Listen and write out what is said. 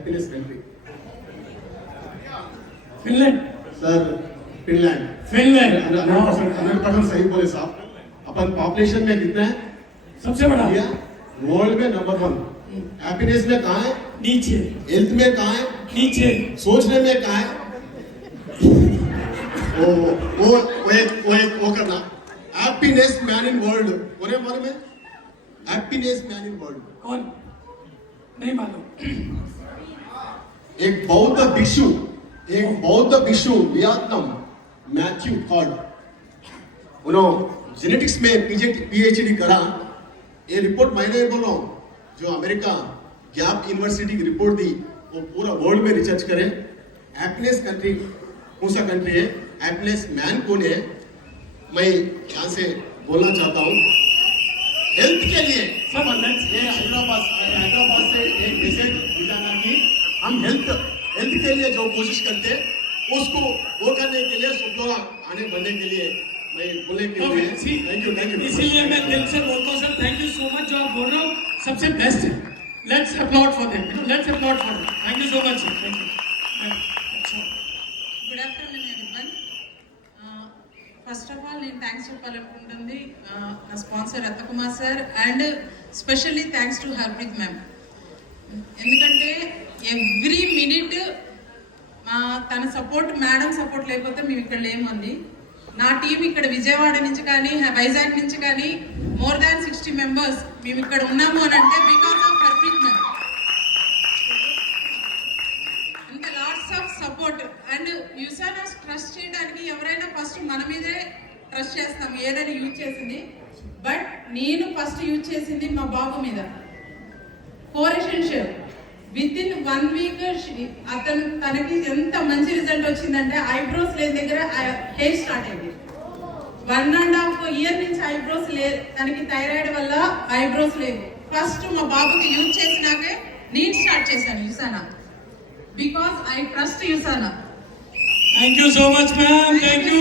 Happiness country. Finland sir Finland. Finland 100% सही बोले साहब। अपन पॉपुलेशन में कितना है? सबसे बड़ा वर्ल्ड में नंबर 1। हैप्पीनेस में कहाँ है? नीचे। हेल्थ में कहाँ है? नीचे। सोचने में कहाँ है? वो करना हैप्पीनेस मैन इन वर्ल्ड। बोले मालूम है? हैप्पीनेस मैन इन वर्ल्ड कौन? नहीं मालूम। एक बौद्ध भिक्षु वियतनाम मैथ्यू थॉड, उन्होंने जेनेटिक्स में पीएचडी करा। ये रिपोर्ट मैं नहीं बोल रहा हूँ, जो अमेरिका गैप यूनिवर्सिटी की रिपोर्ट दी, वो पूरा वर्ल्ड में रिसर्च करें। हैप्पीनेस कंट्री कौन सा कंट्री है, हैप्पीनेस मैन कौन है, मैं यहाँ से बोलना चाहता हूँ। हेल्थ के लिए हैदराबाद से एक मैसेज भेजना कि हम हेल्थ के लिए जो कोशिश करते हैं उसको वो करने के लिए सब लोग आने बढ़ने के लिए मैं बोलने के लिए थैंक यू। इसीलिए मैं दिल से बोलता हूँ sir, thank you so much. जो आप बोल रहे हो सबसे बेस्ट है। Let's upload for them, let's upload for them. Thank you so much sir, thank you. अच्छा, good afternoon everyone. First of all నేను థ్యాంక్స్ చెప్పాలనుకుంటుంది నా sponsor Ratnakumar sir and specially thanks to Harpreet ma'am. ఎందుకంటే ఎవ్రీ మినిట్ తన support, madam support లేకపోతే మేము ఇక్కడ లేమండి. నా టీం ఇక్కడ విజయవాడ నుంచి కానీ వైజాగ్ నుంచి కానీ మోర్ దాన్ 60 మెంబర్స్ మేము ఇక్కడ ఉన్నాము అని అంటే because of Harpreet ma'am. And lots of support. And USANA trust చేయడానికి ఎవరైనా ఫస్ట్ మన మీదే ట్రస్ట్ చేస్తాము ఏదైనా యూజ్ చేసింది. బట్ నేను ఫస్ట్ యూజ్ చేసింది మా బాబు మీద. కోరెషన్షియల్ విత్ ఇన్ 1 వీక్ తనకి ఎంత మంచి రిజల్ట్ వచ్చిందంటే ఐబ్రోస్ లేని దగ్గర హెయిర్ స్టార్ట్ అయింది. 1.5 ఇయర్ నుంచి ఐబ్రోస్ తనకి థైరాయిడ్ వల్ల ఐబ్రోస్ లేవు. ఫస్ట్ మా బాబుకి యూజ్ చేసినాకే నేను స్టార్ట్ చేశాను USANA, because I trust USANA. Thank you so much ma'am, thank you.